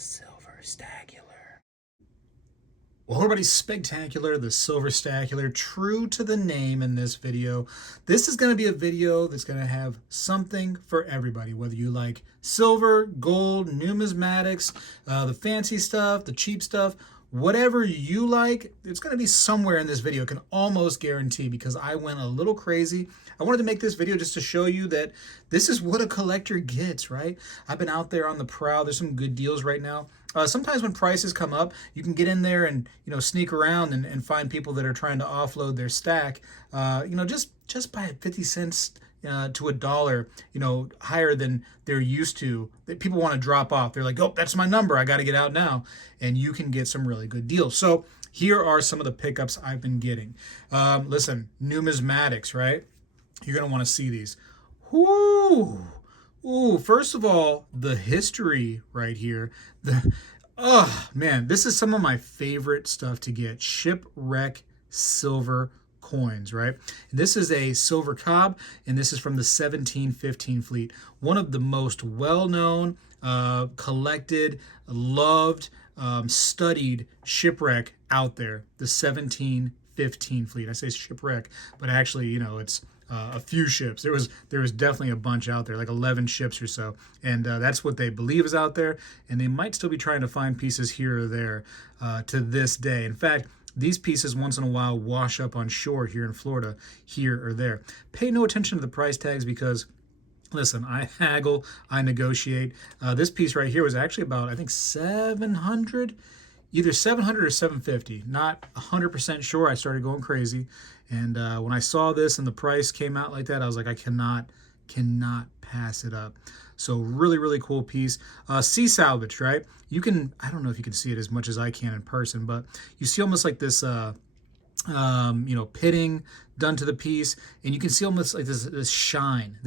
Spegtacular. Well, everybody's Spectacular, the Silverstacular, true to the name in this video. This is going to be a video that's going to have something for everybody, whether you like silver, gold, numismatics, the fancy stuff, the cheap stuff, whatever you like, it's going to be somewhere in this video. I can almost guarantee, because I went a little crazy. I wanted to make this video just to show you that this is what a collector gets, right? I've been out there on the prowl. There's some good deals right now. Sometimes when prices come up, you can get in there and sneak around and find people that are trying to offload their stack. Just by 50 cents to $1, higher than they're used to. That people want to drop off. They're like, oh, that's my number. I got to get out now, and you can get some really good deals. So here are some of the pickups I've been getting. Listen, numismatics, right? You're gonna want to see these. Ooh, first of all, the history right here. Oh man, this is some of my favorite stuff to get. Shipwreck silver coins, right? This is a silver cob, and this is from the 1715 fleet. One of the most well-known, collected, loved, studied shipwreck out there. The 1715 fleet. I say shipwreck, but actually, it's a few ships. There was definitely a bunch out there, like 11 ships or so, and that's what they believe is out there. And they might still be trying to find pieces here or there to this day. In fact, these pieces once in a while wash up on shore here in Florida, here or there. Pay no attention to the price tags because, listen, I haggle, I negotiate. This piece right here was actually about, I think, 700. Either 700 or 750. Not 100% sure. I started going crazy. And when I saw this and the price came out like that, I was like, I cannot pass it up. So really, really cool piece. Sea salvage, right? You can, I don't know if you can see it as much as I can in person, but you see almost like this, pitting done to the piece, and you can see almost like this shine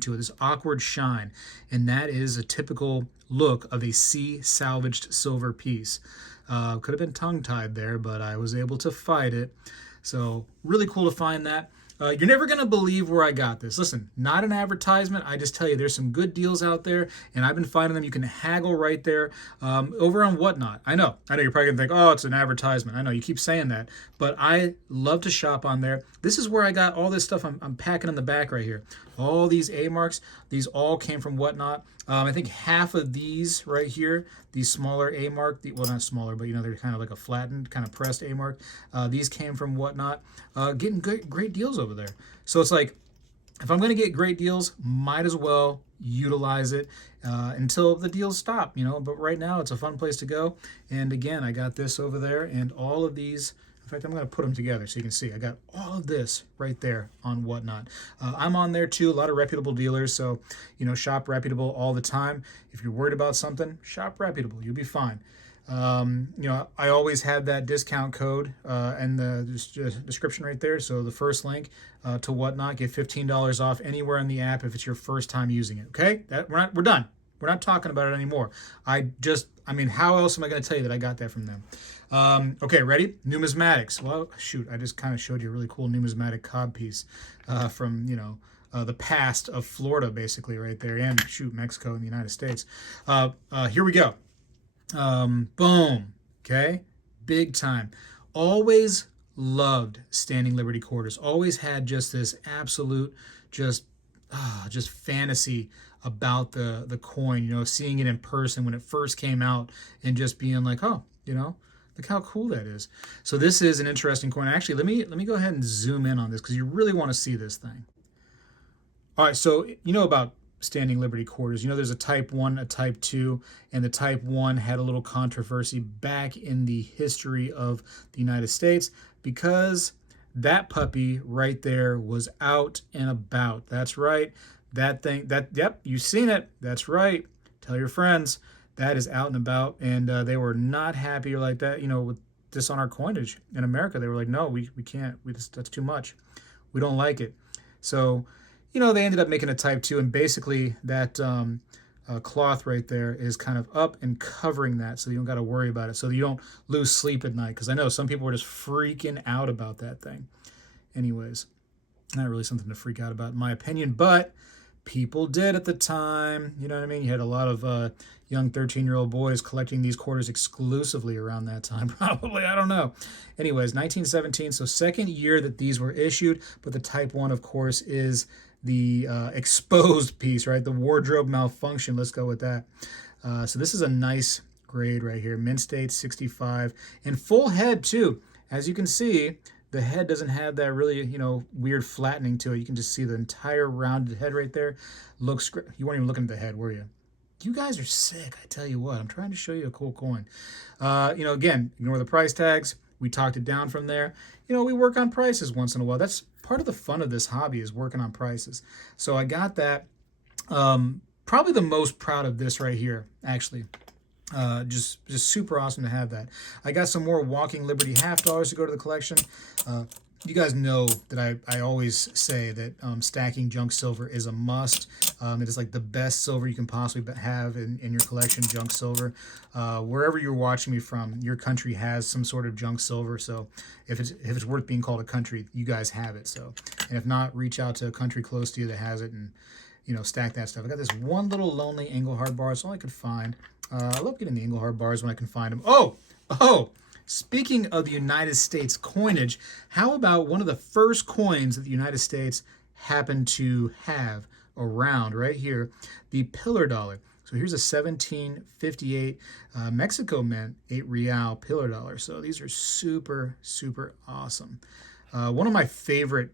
to it, this awkward shine, and that is a typical look of a sea salvaged silver piece. Could have been tongue-tied there, but I was able to fight it. So really cool to find that. You're never going to believe where I got this. Listen, not an advertisement. I just tell you, there's some good deals out there, and I've been finding them. You can haggle right there over on Whatnot. I know. You're probably going to think, oh, it's an advertisement. I know. You keep saying that. But I love to shop on there. This is where I got all this stuff I'm packing in the back right here. All these A-marks, these all came from Whatnot. I think half of these right here, these smaller A-mark, well, not smaller, but they're kind of like a flattened, kind of pressed A-mark. These came from Whatnot. Getting great deals over there. So it's like, if I'm going to get great deals, might as well utilize it until the deals stop, But right now, it's a fun place to go. And again, I got this over there, and all of these. In fact, I'm going to put them together so you can see. I got all of this right there on Whatnot. I'm on there too. A lot of reputable dealers. So, shop reputable all the time. If you're worried about something, shop reputable. You'll be fine. I always have that discount code and the description right there. So the first link to Whatnot, get $15 off anywhere in the app if it's your first time using it. Okay, we're done. We're not talking about it anymore. How else am I going to tell you that I got that from them? Okay, ready? Numismatics. Well, shoot, I just kind of showed you a really cool numismatic cob piece from, the past of Florida, basically, right there, and shoot, Mexico and the United States. Here we go. Boom. Okay, big time. Always loved Standing Liberty quarters. Always had just this absolute, just fantasy about the coin. Seeing it in person when it first came out and just being like, oh, look how cool that is. So this is an interesting coin. Actually, let me go ahead and zoom in on this because you really want to see this thing. All right, so about Standing Liberty quarters. There's a Type 1, a Type 2, and the Type 1 had a little controversy back in the history of the United States because that puppy right there was out and about. That's right. That thing, yep, you've seen it. That's right. Tell your friends. That is out and about, and they were not happy or like that, with this on our coinage in America. They were like, no, we can't. That's too much. We don't like it. So, they ended up making a Type 2, and basically that cloth right there is kind of up and covering that, so you don't got to worry about it, so you don't lose sleep at night, because I know some people were just freaking out about that thing. Anyways, not really something to freak out about, in my opinion, but People did at the time. You know what I mean? You had a lot of young 13-year-old boys collecting these quarters exclusively around that time, probably. I don't know. Anyways, 1917, so second year that these were issued, but the Type 1, of course, is the exposed piece, right? The wardrobe malfunction. Let's go with that. So this is a nice grade right here. Mint state 65 and full head too. As you can see, the head doesn't have that really, weird flattening to it. You can just see the entire rounded head right there. Looks great. You weren't even looking at the head, were you? You guys are sick, I tell you what. I'm trying to show you a cool coin. Again, ignore the price tags. We talked it down from there. We work on prices once in a while. That's part of the fun of this hobby, is working on prices. So I got that. Probably the most proud of this right here, actually. Just super awesome to have that. I got some more Walking Liberty half dollars to go to the collection. You guys know that I always say that stacking junk silver is a must. It is like the best silver you can possibly have in your collection, junk silver. Wherever you're watching me from, your country has some sort of junk silver. So if it's worth being called a country, you guys have it. So, and if not, reach out to a country close to you that has it and stack that stuff. I got this one little lonely Engelhard bar. It's all I could find. I love getting the Engelhard bars when I can find them. Oh! Speaking of the United States coinage, how about one of the first coins that the United States happened to have around right here, the pillar dollar. So here's a 1758 Mexico Mint 8 real pillar dollar. So these are super, super awesome. One of my favorite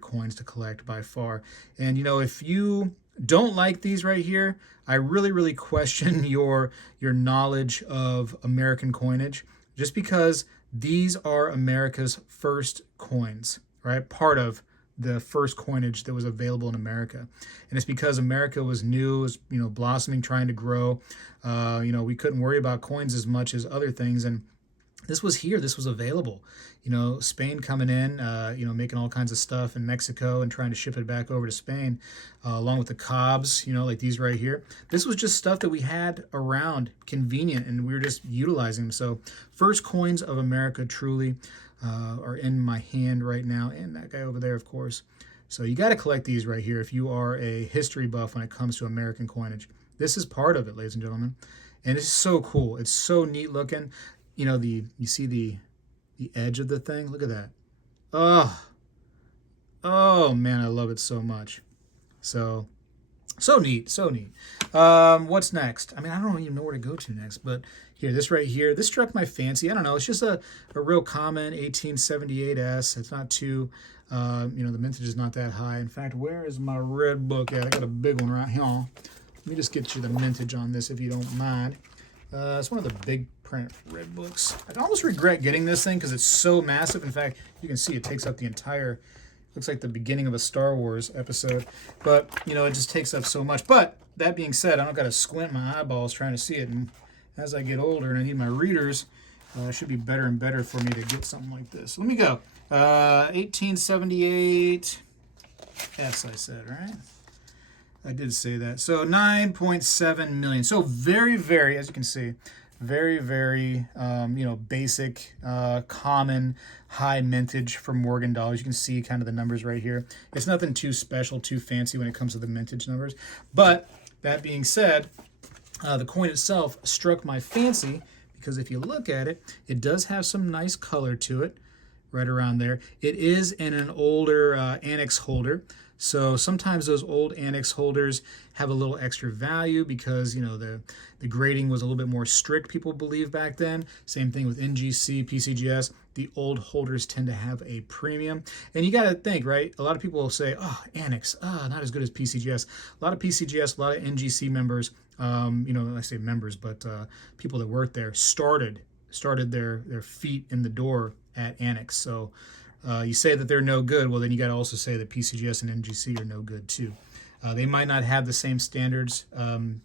coins to collect by far. And if you don't like these right here, I really, really question your knowledge of American coinage, just because these are America's first coins, right? Part of the first coinage that was available in America. And it's because America was new, was, blossoming, trying to grow. We couldn't worry about coins as much as other things. And this was here. This was available. Spain coming in, making all kinds of stuff in Mexico and trying to ship it back over to Spain, along with the cobs, like these right here. This was just stuff that we had around, convenient, and we were just utilizing them. So first coins of America truly are in my hand right now, and that guy over there, of course. So you got to collect these right here if you are a history buff when it comes to American coinage. This is part of it, ladies and gentlemen, and it's so cool. It's so neat looking. You see the edge of the thing. Look at that. Oh man, I love it so much. So neat. What's next? I don't even know where to go to next, but here, this right here, this struck my fancy. I don't know. It's just a real common 1878S. It's not too, the mintage is not that high. In fact, where is my red book at? I got a big one right here. Let me just get you the mintage on this if you don't mind. It's one of the big print red books. I almost regret getting this thing because it's so massive. In fact, you can see it takes up the entire, looks like the beginning of a Star Wars episode. But, it just takes up so much. But that being said, I don't got to squint my eyeballs trying to see it. And as I get older and I need my readers, it should be better and better for me to get something like this. Let me go. 1878 S, I said, right? I did say that. So 9.7 million. So very, very, as you can see, very, very, basic, common, high mintage for Morgan dollars. You can see kind of the numbers right here. It's nothing too special, too fancy when it comes to the mintage numbers. But that being said, the coin itself struck my fancy because if you look at it, it does have some nice color to it right around there. It is in an older ANACS holder. So sometimes those old ANACS holders have a little extra value because, the grading was a little bit more strict, people believe back then. Same thing with NGC, PCGS. The old holders tend to have a premium. And you got to think, right? A lot of people will say, ANACS, not as good as PCGS. A lot of PCGS, a lot of NGC members, I say members, but people that work there started their feet in the door at ANACS. So you say that they're no good, well, then you got to also say that PCGS and NGC are no good too. They might not have the same standards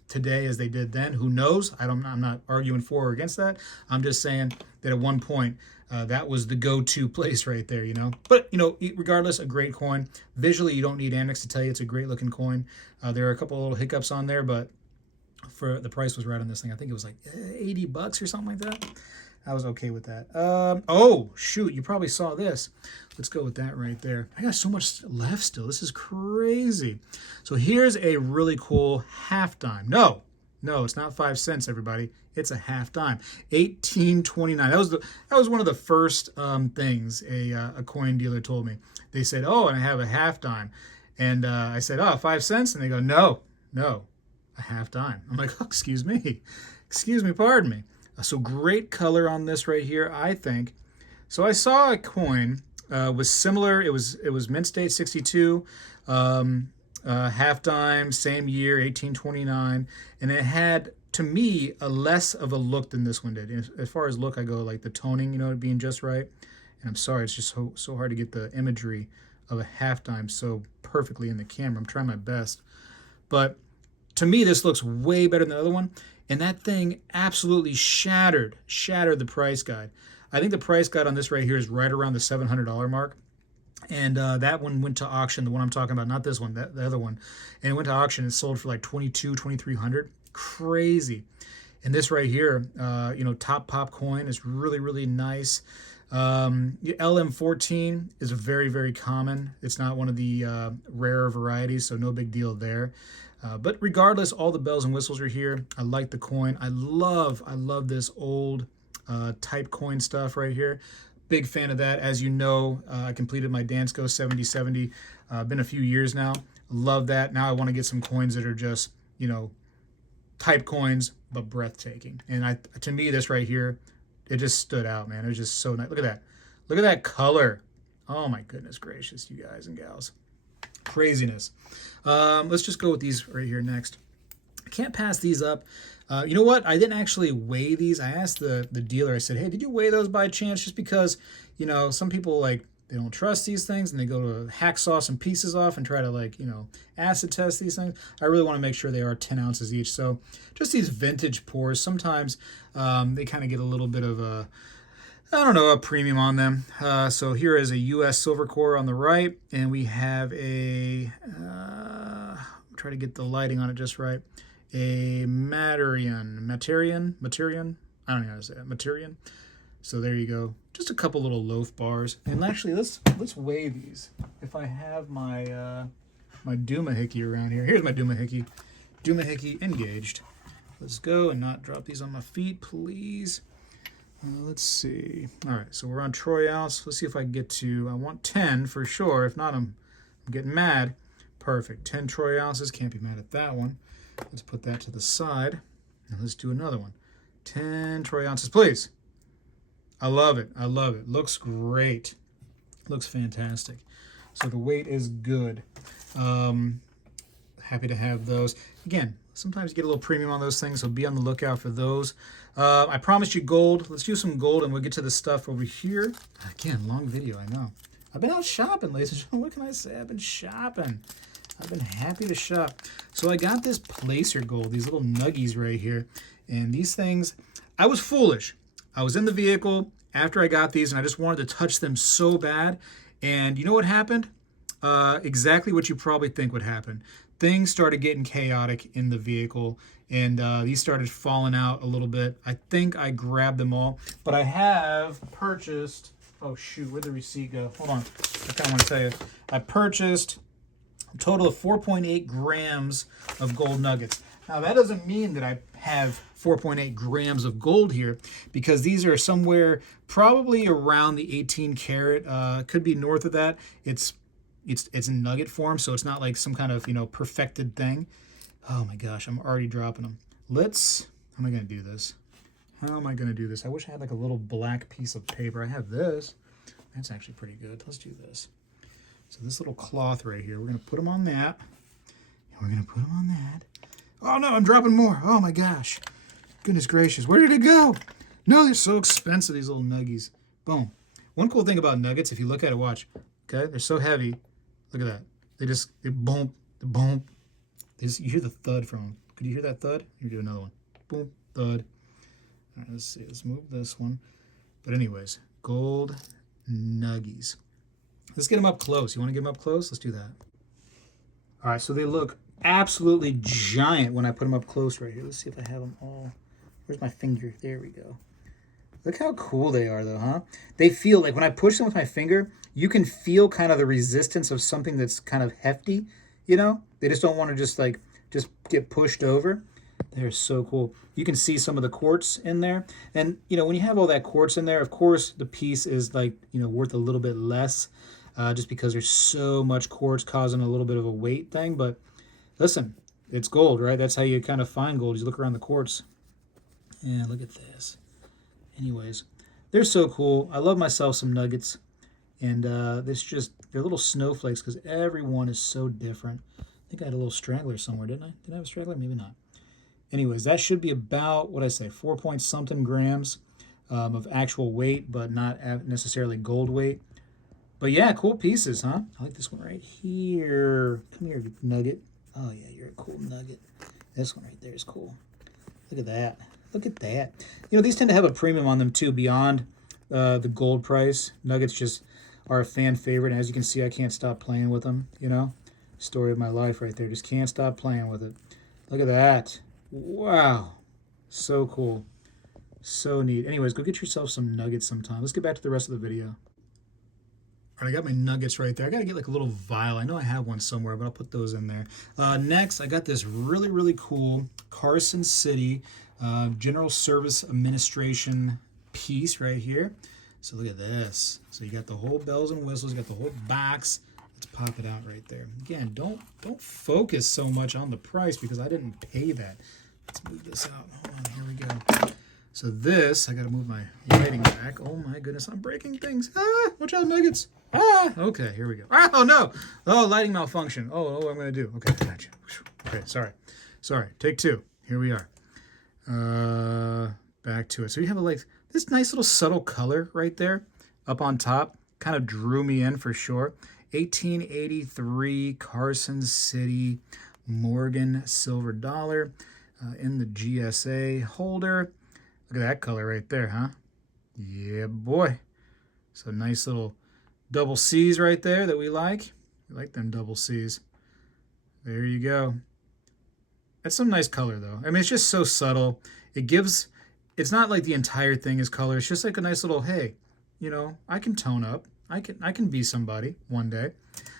today as they did then. Who knows? I'm not arguing for or against that. I'm just saying that at one point, that was the go-to place right there, But, regardless, a great coin. Visually, you don't need ANACS to tell you it's a great-looking coin. There are a couple of little hiccups on there, but for the price was right on this thing. I think it was like $80 or something like that. I was okay with that. Oh, shoot. You probably saw this. Let's go with that right there. I got so much left still. This is crazy. So here's a really cool half dime. No, it's not 5 cents, everybody. It's a half dime. 1829. That was one of the first things a coin dealer told me. They said, oh, and I have a half dime. And I said, oh, 5 cents? And they go, no, a half dime. I'm like, oh, excuse me, pardon me. So great color on this right here, I think. So I saw a coin was similar. It was mint state 62, half dime, same year, 1829, and it had, to me, a less of a look than this one did. As far as look, I go like the toning, you know, being just right. And I'm sorry, it's just so hard to get the imagery of a half dime so perfectly in the camera. I'm trying my best, but to me, this looks way better than the other one. And that thing absolutely shattered the price guide. I think the price guide on this right here is right around the $700 mark. And that one went to auction, the one I'm talking about, not this one, the other one. And it went to auction and sold for like $2,200, $2,300. Crazy. And this right here, you know, top pop coin is really, really nice. LM14 is very, very common. It's not one of the rarer varieties, so no big deal there. But regardless, all the bells and whistles are here. I like the coin. I love this old type coin stuff right here. Big fan of that. As you know, I completed my Dansko 7070. Been a few years now. Love that. Now I want to get some coins that are just, you know, type coins, but breathtaking. And to me, this right here, it just stood out, man. It was just so nice. Look at that. Look at that color. Oh my goodness gracious, you guys and gals. Craziness. Let's just go with these right here next. I can't pass these up. You know what? I didn't actually weigh these. I asked the dealer, I said, hey, did you weigh those by chance? Just because, you know, some people, like, they don't trust these things and they go to hacksaw some pieces off and try to, like, you know, acid test these things. I really want to make sure they are 10 ounces each. So just these vintage pours, sometimes they kind of get a little bit of a, I don't know, a premium on them. So here is a U.S. silver core on the right, and we have a, try to get the lighting on it just right, a Materian, I don't know how to say it, Materian. So there you go, just a couple little loaf bars. And actually, let's weigh these. If I have my my doohickey around here, here's my doohickey engaged. Let's go and not drop these on my feet, please. Let's see. All right, so we're on troy ounce. Let's see if I can get to, I want 10 for sure. If not, I'm getting mad. Perfect. 10 troy ounces. Can't be mad at that one. Let's put that to the side. And let's do another one. 10 troy ounces, please. I love it. Looks great. Looks fantastic. So the weight is good. Happy to have those. Again, sometimes you get a little premium on those things, so be on the lookout for those. I promised you gold. Let's do some gold, and we'll get to the stuff over here. Again, long video, I know. I've been out shopping, ladies and gentlemen. What can I say? I've been shopping. I've been happy to shop. So I got this placer gold, these little nuggies right here. And these things, I was foolish. I was in the vehicle after I got these, and I just wanted to touch them so bad. And you know what happened? Exactly what you probably think would happen. Things started getting chaotic in the vehicle, and these started falling out a little bit. I think I grabbed them all, but I have purchased, oh shoot, where'd the receipt go? Hold on, I kind of want to tell you. I purchased a total of 4.8 grams of gold nuggets. Now that doesn't mean that I have 4.8 grams of gold here, because these are somewhere probably around the 18 karat, could be north of that. It's in nugget form, so it's not like some kind of, you know, perfected thing. Oh my gosh, I'm already dropping them. How am I going to do this? I wish I had like a little black piece of paper. I have this. That's actually pretty good. Let's do this. So this little cloth right here, we're going to put them on that. And we're going to put them on that. Oh no, I'm dropping more. Oh my gosh. Goodness gracious. Where did it go? No, they're so expensive, these little nuggies. Boom. One cool thing about nuggets, if you look at it, watch. Okay, they're so heavy. Look at that. They boom, boom. You hear the thud from them. Could you hear that thud? Here, do another one. Boom, thud. All right, let's see. Let's move this one. But anyways, gold nuggies. Let's get them up close. You want to get them up close? Let's do that. All right, so they look absolutely giant when I put them up close right here. Let's see if I have them all. Where's my finger? There we go. Look how cool they are, though, huh? They feel like when I push them with my finger, you can feel kind of the resistance of something that's kind of hefty, you know? They just don't want to just get pushed over. They're so cool. You can see some of the quartz in there. And, you know, when you have all that quartz in there, of course, the piece is like, you know, worth a little bit less just because there's so much quartz causing a little bit of a weight thing. But listen, it's gold, right? That's how you kind of find gold. You look around the quartz. Yeah, look at this. Anyways, they're so cool. I love myself some nuggets. And they're little snowflakes because every one is so different. I think I had a little straggler somewhere, didn't I? Did I have a straggler? Maybe not. Anyways, that should be about, what I say, 4 point something grams of actual weight, but not necessarily gold weight. But yeah, cool pieces, huh? I like this one right here. Come here, nugget. Oh yeah, you're a cool nugget. This one right there is cool. Look at that. Look at that. You know, these tend to have a premium on them too beyond the gold price. Nuggets just are a fan favorite. And as you can see, I can't stop playing with them, you know. Story of my life right there. Just can't stop playing with it. Look at that. Wow. So cool. So neat. Anyways, go get yourself some nuggets sometime. Let's get back to the rest of the video. All right, I got my nuggets right there. I got to get like a little vial. I know I have one somewhere, but I'll put those in there. Next, I got this really, really cool Carson City General Service Administration piece right here. So look at this. So you got the whole bells and whistles, you got the whole box. Let's pop it out right there. Again, don't focus so much on the price because I didn't pay that. Let's move this out. Hold on, here we go. So this, I got to move my lighting back. Oh my goodness, I'm breaking things. Ah, watch out, nuggets. Ah, okay, here we go. Oh no. Oh, lighting malfunction. Oh, what am I going to do? Okay, gotcha. Okay, sorry. Take two. Here we are. Back to it. So you have like this nice little subtle color right there up on top. Kind of drew me in for sure. 1883 Carson City Morgan silver dollar in the GSA holder. Look at that color right there, huh? Yeah, boy. So nice little double C's right there that we like. We like them double C's. There you go. That's some nice color though. I mean, it's just so subtle. It's not like the entire thing is color. It's just like a nice little, hey, you know, I can tone up. I can be somebody one day.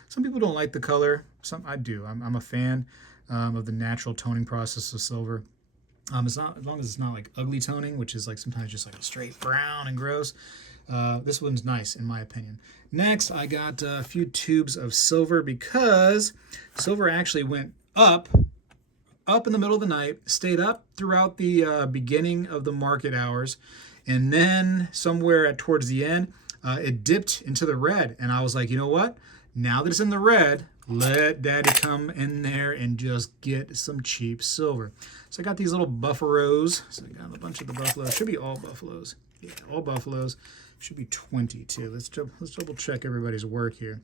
Some people don't like the color. I do. I'm a fan of the natural toning process of silver. It's not, as long as it's not like ugly toning, which is like sometimes just like a straight brown and gross. This one's nice in my opinion. Next, I got a few tubes of silver because silver actually went up in the middle of the night, stayed up throughout the beginning of the market hours, and then somewhere towards the end, it dipped into the red. And I was like, you know what? Now that it's in the red, let daddy come in there and just get some cheap silver. So I got these little buffaloes. So I got a bunch of the buffaloes. Should be all buffaloes. Yeah, all buffaloes. Should be 22. Let's double check everybody's work here.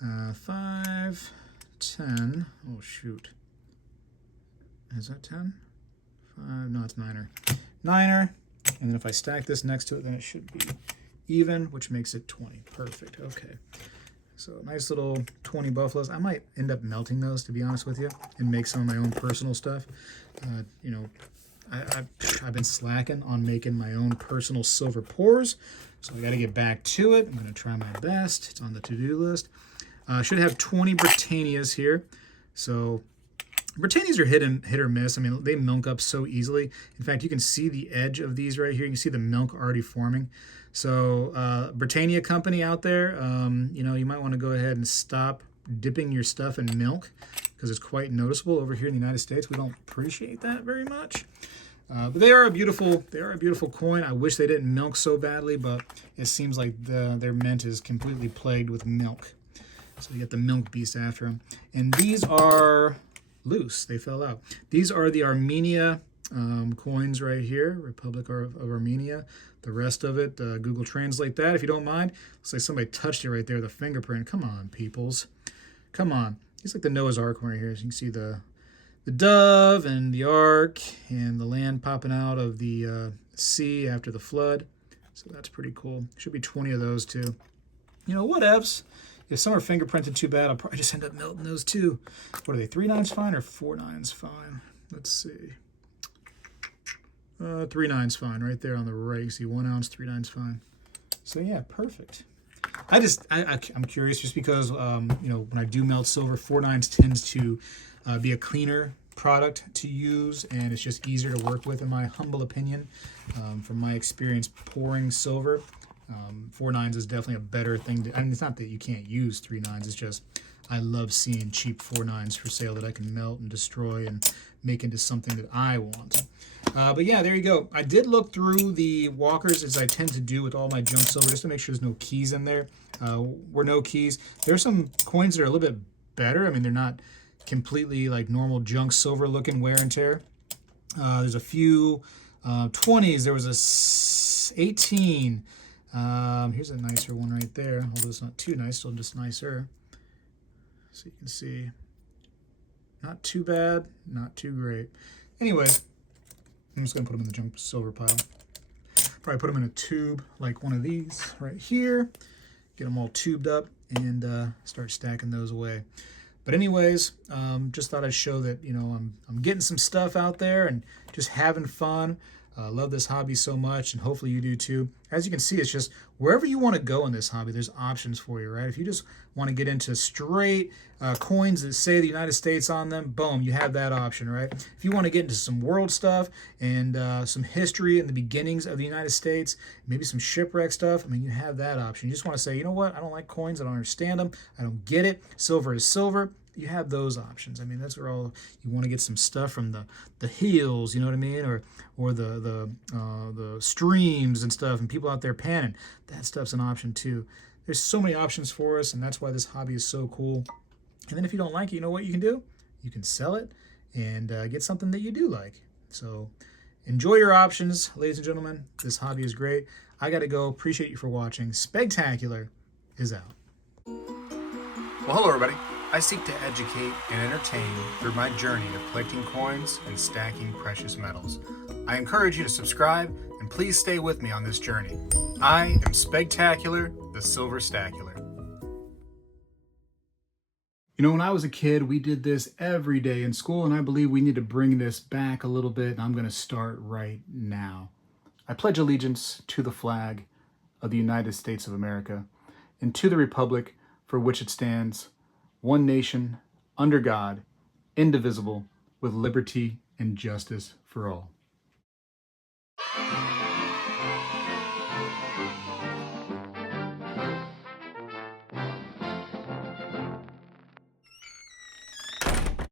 5, 10. Oh, shoot. Is that 10? 5, no, it's 9er. 9er. And then if I stack this next to it, then it should be even, which makes it 20. Perfect. Okay. So nice little 20 buffaloes. I might end up melting those, to be honest with you, and make some of my own personal stuff. You know, I've been slacking on making my own personal silver pours, so I got to get back to it. I'm going to try my best. It's on the to-do list. I should have 20 Britannias here. So Britannias are hit or miss. I mean, they milk up so easily. In fact, you can see the edge of these right here. You can see the milk already forming. So Britannia company out there, you know, you might want to go ahead and stop dipping your stuff in milk because it's quite noticeable over here in the United States. We don't appreciate that very much. But they are a beautiful coin. I wish they didn't milk so badly, but it seems like their mint is completely plagued with milk. So you get the milk beast after them. And these are loose. They fell out. These are the Armenia coins right here, Republic of Armenia. The rest of it, Google Translate that if you don't mind. Looks like somebody touched it right there, the fingerprint. Come on, peoples. Come on. It's like the Noah's Ark right here. So you can see the dove and the ark and the land popping out of the sea after the flood. So that's pretty cool. Should be 20 of those too. You know, whatevs. If some are fingerprinted too bad, I'll probably just end up melting those too. What are they, 3 nines fine or 4 nines fine? Let's see. 3/9's fine right there on the right. You see 1 ounce, 3/9's fine. So yeah, perfect. I'm curious just because, you know, when I do melt silver, 4/9 tends to be a cleaner product to use, and it's just easier to work with, in my humble opinion. From my experience pouring silver, 4/9 is definitely a better thing to, I mean, it's not that you can't use 3/9, it's just I love seeing cheap 4/9 for sale that I can melt and destroy and make into something that I want. But yeah, there you go. I did look through the walkers, as I tend to do with all my junk silver, just to make sure there's no keys in there. Were no keys. There's some coins that are a little bit better. I mean, they're not completely like normal junk silver looking wear and tear. There's a few 20s. There was a 18. Here's a nicer one right there, although it's not too nice, still just nicer. So you can see, not too bad, not too great. Anyways, I'm just gonna put them in the junk silver pile. Probably put them in a tube like one of these right here. Get them all tubed up and start stacking those away. But anyways, just thought I'd show that, you know, I'm getting some stuff out there and just having fun. Love this hobby so much, and hopefully you do too. As you can see, it's just wherever you want to go in this hobby, there's options for you, right? If you just want to get into straight coins that say the United States on them, boom, you have that option, right? If you want to get into some world stuff and some history and the beginnings of the United States, maybe some shipwreck stuff, I mean, you have that option. You just want to say, you know what, I don't like coins, I don't understand them, I don't get it, silver is silver. You have those options. I mean, that's where all you want to get some stuff from the hills, you know what I mean, or the streams and stuff, and people out there panning. That stuff's an option too. There's so many options for us, and that's why this hobby is so cool. And then if you don't like it, you know what you can do? You can sell it and get something that you do like. So enjoy your options, ladies and gentlemen. This hobby is great. I got to go. Appreciate you for watching. Spegtacular is out. Well, hello everybody. I seek to educate and entertain through my journey of collecting coins and stacking precious metals. I encourage you to subscribe and please stay with me on this journey. I am Spegtacular, the Silver Stacular. You know, when I was a kid, we did this every day in school, and I believe we need to bring this back a little bit, and I'm going to start right now. I pledge allegiance to the flag of the United States of America and to the republic for which it stands, one nation, under God, indivisible, with liberty and justice for all.